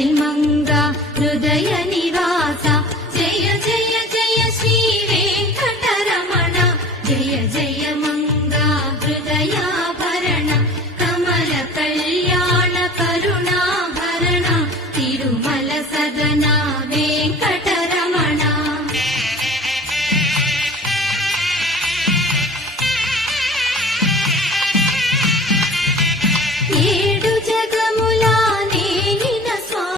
वेल् मंगा हृदय निवास जय जय जय श्री वेंकटरमण जय जय मंगा हृदयाभरण कमल कल्याण करुणाभरण तिरुमल सदन